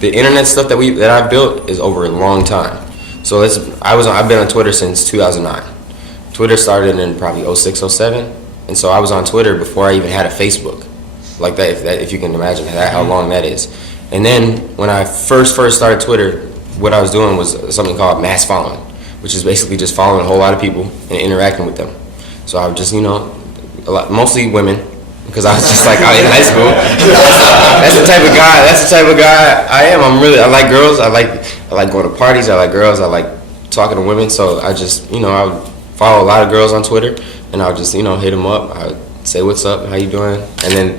the internet stuff that I've built is over a long time. So I've been on Twitter since 2009. Twitter started in probably 06, 07, and so I was on Twitter before I even had a Facebook. Like that, if you can imagine how long that is. And then when I first started Twitter, what I was doing was something called mass following, which is basically just following a whole lot of people and interacting with them. So I would just, mostly women, because I was just like in high school. That's the type of guy I am. I like girls. I like going to parties. I like girls. I like talking to women. So I just, I would follow a lot of girls on Twitter, and I would just, hit them up. I would say, what's up, how you doing? And then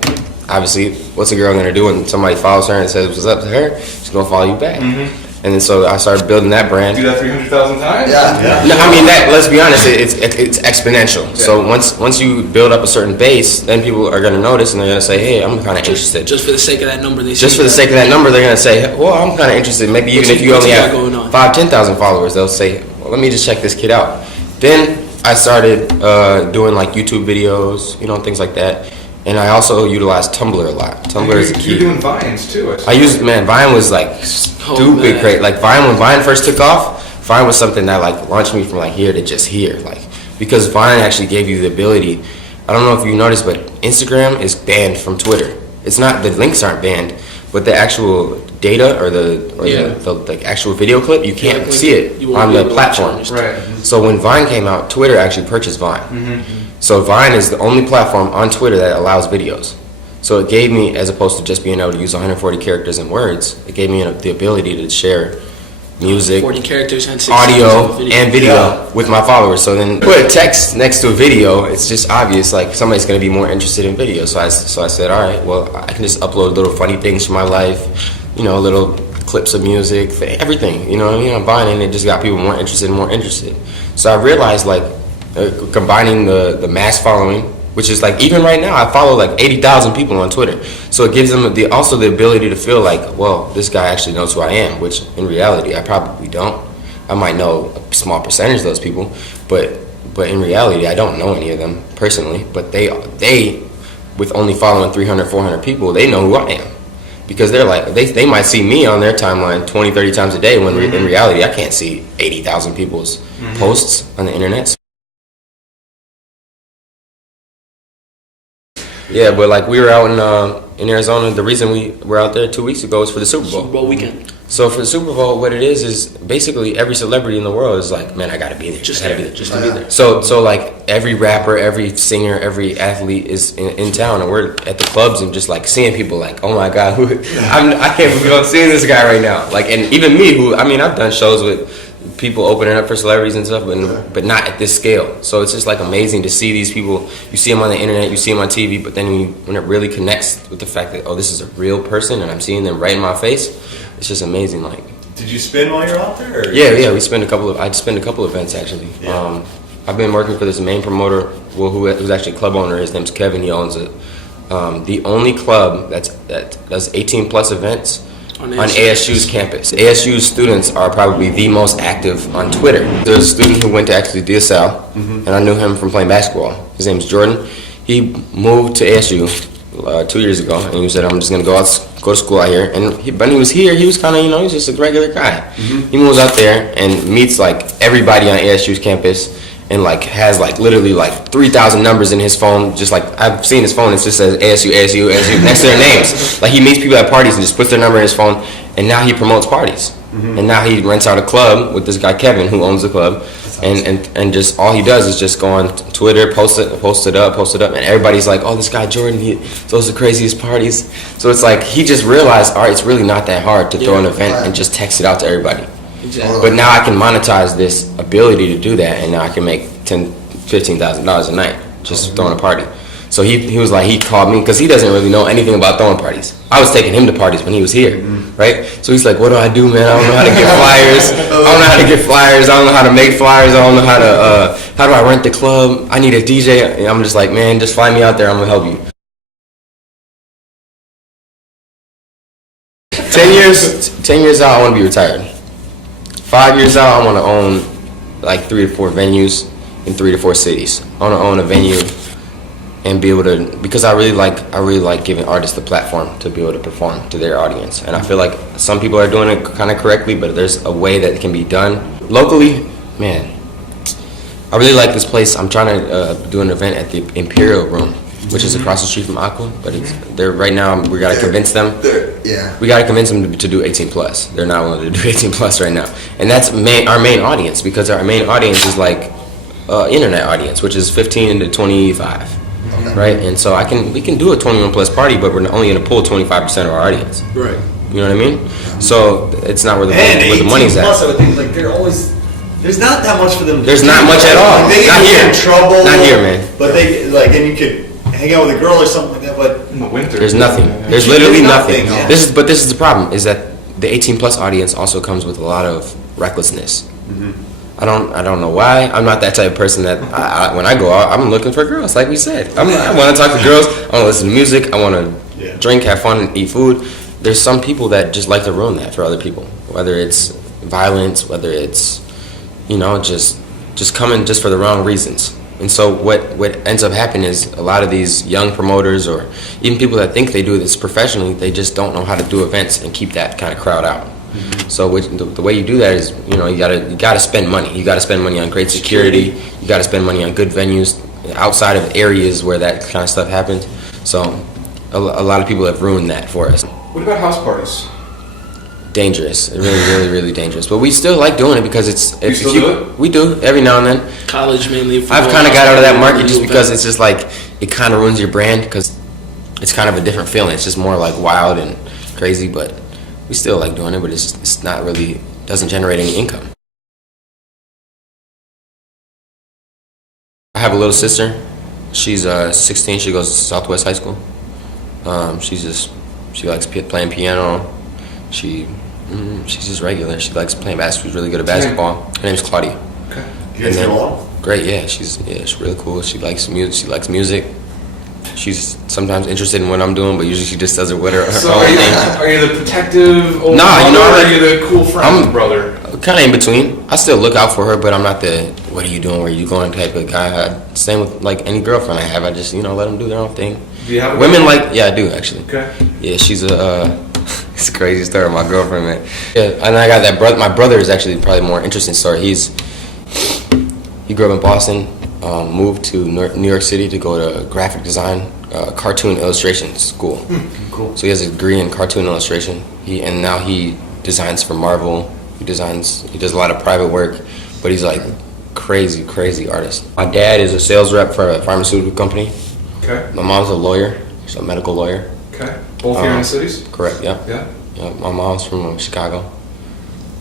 obviously, what's a girl gonna do when somebody follows her and says what's up to her? She's gonna follow you back. Mm-hmm. And then so I started building that brand. Do that 300,000 times? Yeah. No, I mean let's be honest, it's exponential. Yeah. So once you build up a certain base, then people are gonna notice and they're gonna say, hey, I'm kind of interested. Just for the sake of that number, they're gonna say, well, I'm kind of interested. Maybe even if you only have 5,000-10,000 followers, they'll say, well, let me just check this kid out. Then I started doing like YouTube videos, things like that. And I also utilize Tumblr a lot. Tumblr is a key. You're doing Vines too. Vine was like stupid great. Like when Vine first took off, Vine was something that like launched me from like here to just here. Like, because Vine actually gave you the ability, I don't know if you noticed, but Instagram is banned from Twitter. It's not, the links aren't banned, but the actual data or the actual video clip, you can't see it on the platform. Right. So when Vine came out, Twitter actually purchased Vine. Mm-hmm. So Vine is the only platform on Twitter that allows videos. So it gave me, as opposed to just being able to use 140 characters and words, it gave me the ability to share music, 40 characters and audio, and video with my followers. So then put a text next to a video, it's just obvious, like somebody's going to be more interested in video. So I said, all right, well, I can just upload little funny things from my life, little clips of music, everything, on Vine, and it just got people more interested. So I realized, like, combining the mass following, which is like, even right now I follow like 80,000 people on Twitter, so it gives them also the ability to feel like, well, this guy actually knows who I am, which in reality I probably don't. I might know a small percentage of those people, but in reality I don't know any of them personally, but they with only following 300, 400 people, they know who I am, because they're like, they might see me on their timeline 20, 30 times a day, when in reality I can't see 80,000 people's posts on the internet. Yeah, but like we were out in Arizona. The reason we were out there 2 weeks ago was for the Super Bowl. Super Bowl weekend. So for the Super Bowl, what it is basically every celebrity in the world is like, man, I gotta be there. Just to be there. So like every rapper, every singer, every athlete is in town, and we're at the clubs and just like seeing people like, oh my God, I can't believe I'm seeing this guy right now. Like, and even me, I've done shows with people opening up for celebrities and stuff, but not at this scale. So it's just like amazing to see these people. You see them on the internet, you see them on TV, but then when it really connects with the fact that, oh, this is a real person and I'm seeing them right in my face, it's just amazing. Like, did you spin while you're out there? Or? Yeah. I spent a couple events actually. Yeah. I've been working for this main promoter, who's actually a club owner. His name's Kevin. He owns it. The only club that does 18 plus events on ASU's campus. ASU's students are probably the most active on Twitter. There's a student who went to actually DSL, and I knew him from playing basketball. His name's Jordan. He moved to ASU 2 years ago, and he said, I'm just going to go to school out here. And when he was here, he was kind of, he's just a regular guy. Mm-hmm. He moves out there and meets like everybody on ASU's campus, and like has like literally like 3,000 numbers in his phone. Just like, I've seen his phone, it just says ASU next to their names. Like, he meets people at parties and just puts their number in his phone, and now he promotes parties. Mm-hmm. And now he rents out a club with this guy Kevin, who owns the club, and just all he does is just go on Twitter, post it up, and everybody's like, oh, this guy Jordan, he throws the craziest parties. So it's like, he just realized, all right, it's really not that hard to throw an event and just text it out to everybody. Exactly. But now I can monetize this ability to do that, and now I can make $10,000, $15,000 a night just throwing a party. So he was like, he called me because he doesn't really know anything about throwing parties. I was taking him to parties when he was here, right? So he's like, what do I do, man? I don't know how to get flyers. I don't know how to make flyers. I don't know how do I rent the club? I need a DJ. And I'm just like, man, just fly me out there. I'm gonna help you. 10 years out, I want to be retired. 5 years out, I want to own like 3 to 4 venues in 3 to 4 cities. I want to own a venue and be able to, because I really like giving artists the platform to be able to perform to their audience. And I feel like some people are doing it kind of correctly, but there's a way that it can be done locally. Man, I really like this place. I'm trying to do an event at the Imperial Room, which is across the street from Aqua, but they're right now. We gotta convince them. We gotta convince them to do 18 plus. They're not willing to do 18 plus right now, and that's our main audience, because our main audience is like internet audience, which is 15 to 25. Right, and so we can do a 21 plus party, but we're only going to pull 25% of our audience. Right. You know what I mean? So it's not where the money's at. Plus, I would think like there's not that much for them. There's not much at all. Like, they not get here. in trouble. Not here, man. But they and you could hang out with a girl or something like that. But In the winter. There's nothing. There's literally nothing. Yeah. This is the problem, is that the 18 plus audience also comes with a lot of recklessness. I don't know why. I'm not that type of person that when I go out, I'm looking for girls, like we said. I want to talk to girls. I want to listen to music. I want to drink, have fun, and eat food. There's some people that just like to ruin that for other people, whether it's violence, whether it's, just coming just for the wrong reasons. And so what ends up happening is a lot of these young promoters, or even people that think they do this professionally, they just don't know how to do events and keep that kind of crowd out. So the way you do that is, you gotta spend money. You gotta spend money on great security. You gotta spend money on good venues outside of areas where that kind of stuff happens. So a lot of people have ruined that for us. What about house parties? Dangerous, really, really dangerous. But we still like doing it because You still do it? We do every now and then. College mainly. I've kind of got out of that market just because it's just like it kind of ruins your brand, because it's kind of a different feeling. It's just more like wild and crazy, but we still like doing it, but it's not really, doesn't generate any income. I have a little sister. She's 16. She goes to Southwest High School. She likes playing piano. She's just regular. She likes playing basketball. She's really good at basketball. Her name's Claudia. Okay. you guys get along? Great, yeah. She's really cool. She likes music. She likes music. She's sometimes interested in what I'm doing, but usually she just does it with her So own thing. are you the protective old Nah, brother, I or like- are you the cool friend brother? Kind of in between. I still look out for her, but I'm not the "what are you doing, where are you going" type of guy. Same with like any girlfriend I have. I just let them do their own thing. Do you have a Women girlfriend? yeah, I do actually. Okay. Yeah, she's it's a crazy story. My girlfriend, man. Yeah, and I got that brother. My brother is actually probably a more interesting story. He grew up in Boston, moved to New York City to go to graphic design, cartoon illustration school. Cool. So he has a degree in cartoon illustration. Now he designs for Marvel. He does a lot of private work, but he's like crazy artist. My dad is a sales rep for a pharmaceutical company. Okay. My mom's a lawyer. She's a medical lawyer. Okay. Both here in the cities? Correct, yeah. Yeah. Yeah, my mom's from Chicago.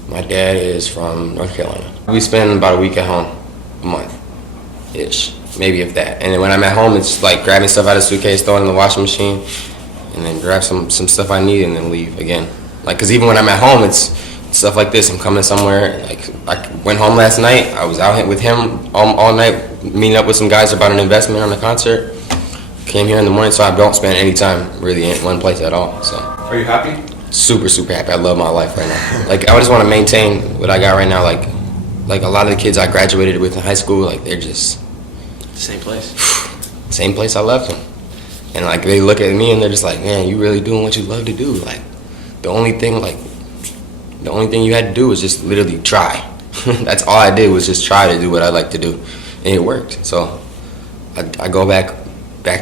My dad is from North Carolina. We spend about a week at home, a month-ish, maybe if that. And then when I'm at home, it's like grabbing stuff out of the suitcase, throwing it in the washing machine, and then grab some stuff I need and then leave again. Like, because even when I'm at home, it's stuff like this. I'm coming somewhere. Like, I went home last night. I was out with him all night, meeting up with some guys about an investment on a concert. Came here in the morning, so I don't spend any time really in one place at all. So Are you happy? super happy. I love my life right now. Like, I just want to maintain what I got right now. Like a lot of the kids I graduated with in high school, like they're just Same place. same place I left them. And like they look at me and they're just like, man, you really doing what you love to do. Like the only thing you had to do was just literally try. That's all I did, was just try to do what I like to do, and it worked. So I go back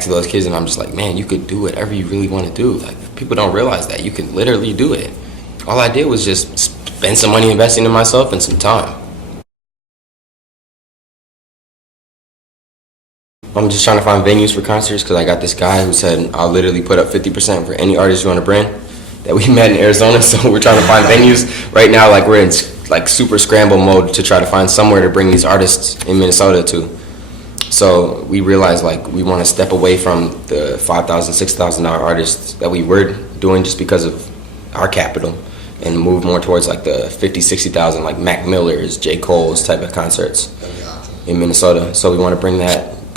to those kids and I'm just like, man, you could do whatever you really want to do. Like, people don't realize that you can literally do it. All I did was just spend some money investing in myself and some time. I'm just trying to find venues for concerts, because I got this guy who said I'll literally put up 50% for any artist you want to bring, that we met in Arizona. So we're trying to find venues right now. Like, we're in like super scramble mode to try to find somewhere to bring these artists in Minnesota to. So we realized like we want to step away from the $5,000, $6,000 artists that we were doing just because of our capital, and move more towards like the $50,000, $60,000, like Mac Miller's, J. Cole's type of concerts in Minnesota. So we want to bring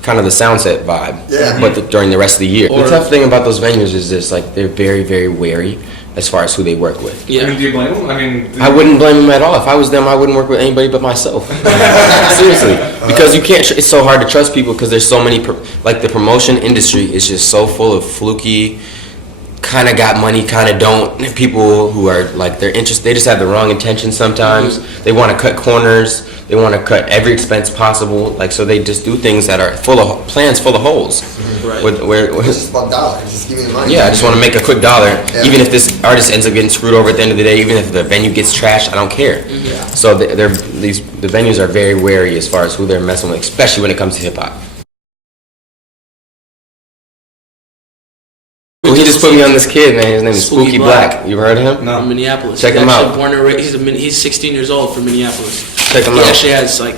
kind of the sound set vibe. Yeah. But during the rest of the year. Or- The tough thing about those venues is this, like, they're very, very wary as far as who they work with. I mean, Yeah. do you blame them? I mean, I wouldn't blame them at all. If I was them, I wouldn't work with anybody but myself. Seriously, because you can't. It's so hard to trust people because there's so many. Like the promotion industry is just so full of fluky, kind of got money, kind of don't. People who are like they're interested. They just have the wrong intentions sometimes. They want to cut corners. They want to cut every expense possible. Like so, they just do things that are full of plans, full of holes. Right. It's just about dollars. Just give me the money. Yeah, I just want to make a quick dollar. Yeah. Even if this artist ends up getting screwed over at the end of the day, even if the venue gets trashed, I don't care. Yeah. So the venues are very wary as far as who they're messing with, especially when it comes to hip hop. Well, he just put me on this kid, man. His name is Spooky Spooky Black. Black. You ever heard of him? No. From Minneapolis. Check He's him actually out. Born and raised, he's 16 years old from Minneapolis. Check him He out. actually has like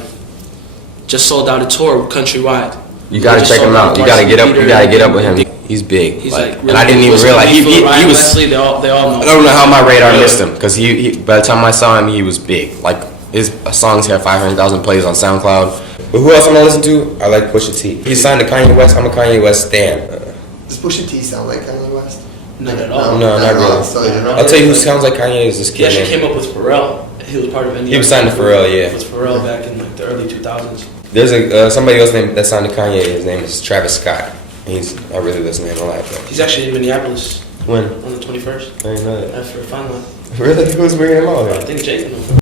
just sold out a tour countrywide. You gotta Just check him sold out. You gotta get up. You gotta get up with him. He's big. He's Like, like, and I didn't even realize he Ryan was. Wesley, they all know. I don't know how my radar missed him because he by the time I saw him, he was big. Like his songs have 500,000 plays on SoundCloud. But who else I'm gonna listen to? I like Pusha T. He's signed to Kanye West. I'm a Kanye West stan. Does Pusha T sound like Kanye West? Not at all. No, not really. So you're not- I'll tell you who sounds like Kanye is this He kid. actually man. came up with Pharrell. He was part of India. He was signed to Pharrell, yeah. It was Pharrell back in like the early 2000s. There's a somebody else named that signed to Kanye. His name is Travis Scott. I really listen to him a lot. Though. He's actually in Minneapolis When? on the 21st. I didn't know that. After Fun Line. Really? Who's bringing him out I here? think Jake knows.